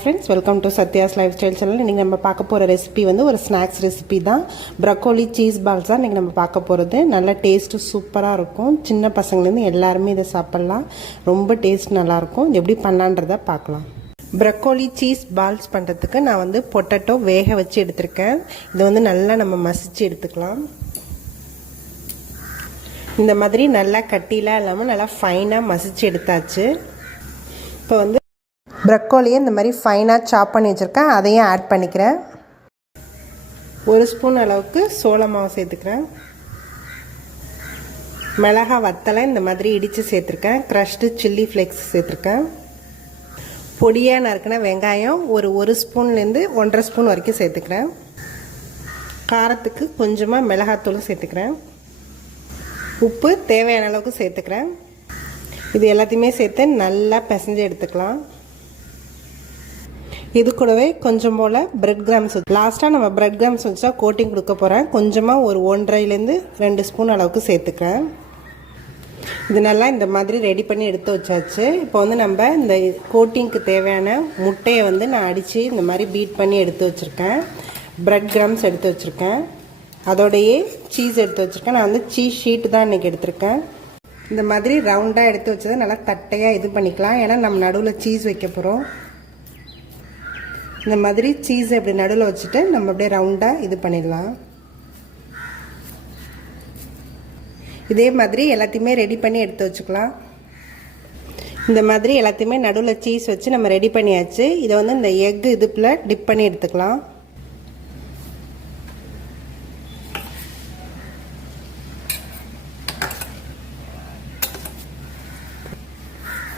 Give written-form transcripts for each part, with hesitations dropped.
Friends, welcome to Sathya's life style channel. இன்றைக்கி நம்ம பார்க்க போகிற ரெசிபி வந்து ஒரு ஸ்நாக்ஸ் ரெசிபி தான். ப்ரக்கோலி சீஸ் பால்ஸ் தான் இன்றைக்கி நம்ம பார்க்க போகிறது. நல்ல டேஸ்ட்டு சூப்பராக இருக்கும். சின்ன பசங்கள்லேருந்து எல்லாருமே இதை சாப்பிட்லாம். ரொம்ப டேஸ்ட் நல்லாயிருக்கும். இது எப்படி பண்ணலான்றதை பார்க்கலாம். ப்ரக்கோலி சீஸ் பால்ஸ் பண்ணுறதுக்கு நான் வந்து பொட்டேட்டோ வேக வச்சு எடுத்திருக்கேன். இதை வந்து நல்லா நம்ம மசிச்சு எடுத்துக்கலாம். இந்த மாதிரி நல்லா கட்டிலாம் இல்லாமல் நல்லா ஃபைனாக மசிச்சு எடுத்தாச்சு. இப்போ வந்து ப்ரக்கோலியை இந்த மாதிரி ஃபைனாக சாப் பண்ணி வச்சுருக்கேன். அதையும் ஆட் பண்ணிக்கிறேன். 1 ஸ்பூன் அளவுக்கு சோள மாவு சேர்த்துக்கிறேன். மிளகா வத்தலை இந்த மாதிரி இடித்து சேர்த்துருக்கேன். க்ரஷ்டு சில்லி ஃப்ளேக்ஸ் சேர்த்துருக்கேன். பொடியாக நறுக்கின வெங்காயம் ஒரு ஸ்பூன்லேருந்து 1.5 ஸ்பூன் வரைக்கும் சேர்த்துக்கிறேன். காரத்துக்கு கொஞ்சமாக மிளகாத்தூளும் சேர்த்துக்கிறேன். உப்பு தேவையான அளவுக்கு சேர்த்துக்கிறேன். இது எல்லாத்தையுமே சேர்த்து நல்லா பிசைஞ்சு எடுத்துக்கலாம். இது கூடவே கொஞ்சம் போல் பிரெட் கிராம்ஸ் லாஸ்ட்டாக நம்ம பிரெட் கிராம்ஸ் வச்சா கோட்டிங் கொடுக்க போகிறேன். கொஞ்சமாக ஒரு 1.5லேருந்து 2 ஸ்பூன் அளவுக்கு சேர்த்துக்கிறேன். இது நல்லா இந்த மாதிரி ரெடி பண்ணி எடுத்து வச்சாச்சு. இப்போ வந்து நம்ம இந்த கோட்டிங்க்கு தேவையான முட்டையை வந்து நான் அடித்து இந்த மாதிரி பீட் பண்ணி எடுத்து வச்சுருக்கேன். பிரெட் கிராம்ஸ் எடுத்து வச்சுருக்கேன். அதோடையே சீஸ் எடுத்து வச்சுருக்கேன். நான் வந்து சீஸ் ஷீட்டு தான் இன்றைக்கி எடுத்திருக்கேன். இந்த மாதிரி ரவுண்டாக எடுத்து வச்சதை நல்லா தட்டையாக இது பண்ணிக்கலாம். ஏன்னா நம்ம நடுவில் சீஸ் வைக்க போகிறோம். இந்த மாதிரி சீஸை இப்படி நடுவில் வச்சுட்டு நம்ம அப்படியே ரவுண்டாக இது பண்ணிடலாம். இதே மாதிரி எல்லாத்தையுமே ரெடி பண்ணி எடுத்து வச்சுக்கலாம். இந்த மாதிரி எல்லாத்தையுமே நடுவில் சீஸ் வச்சு நம்ம ரெடி பண்ணியாச்சு. இதை வந்து இந்த எக் இதுக்குள்ள டிப் பண்ணி எடுத்துக்கலாம்.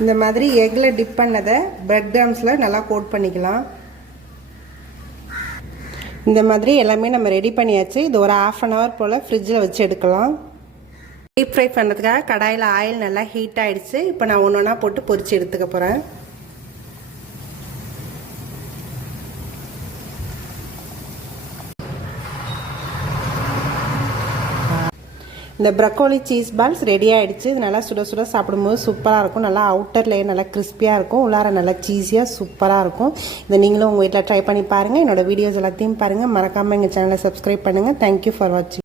இந்த மாதிரி எக்கில் டிப் பண்ணதை பிரெட் கிராம்ஸில் நல்லா கோட் பண்ணிக்கலாம். இந்த மாதிரி எல்லாமே நம்ம ரெடி பண்ணியாச்சு. இது ஒரு 1/2 hour போல் ஃப்ரிட்ஜில் வச்சு எடுக்கலாம். டீப் ஃப்ரை பண்ணுறதுக்காக கடாயில் ஆயில் நல்லா ஹீட் ஆகிடுச்சு. இப்போ நான் ஒன்று ஒன்றா போட்டு பொரித்து எடுத்துக்க போகிறேன். இந்த ப்ரக்கோலி சீஸ் பால்ஸ் ரெடி ஆகிடுச்சு. இது நல்லா சுட சுட சாப்பிடும்போது சூப்பராக இருக்கும். நல்லா அவுட்டர் லேயர் நல்லா கிறிஸ்பியாக இருக்கும். உள்ளார நல்லா சீஸியாக சூப்பராக இருக்கும். இதை நீங்களும் உங்கள் வீட்டில் ட்ரை பண்ணி பாருங்கள். என்னோடய வீடியோஸ் எல்லாத்தையும் பாருங்கள். மறக்காமல் எங்கள் சேனலை சப்ஸ்கிரைப் பண்ணுங்கள். தேங்க்யூ ஃபார் வாட்சிங்.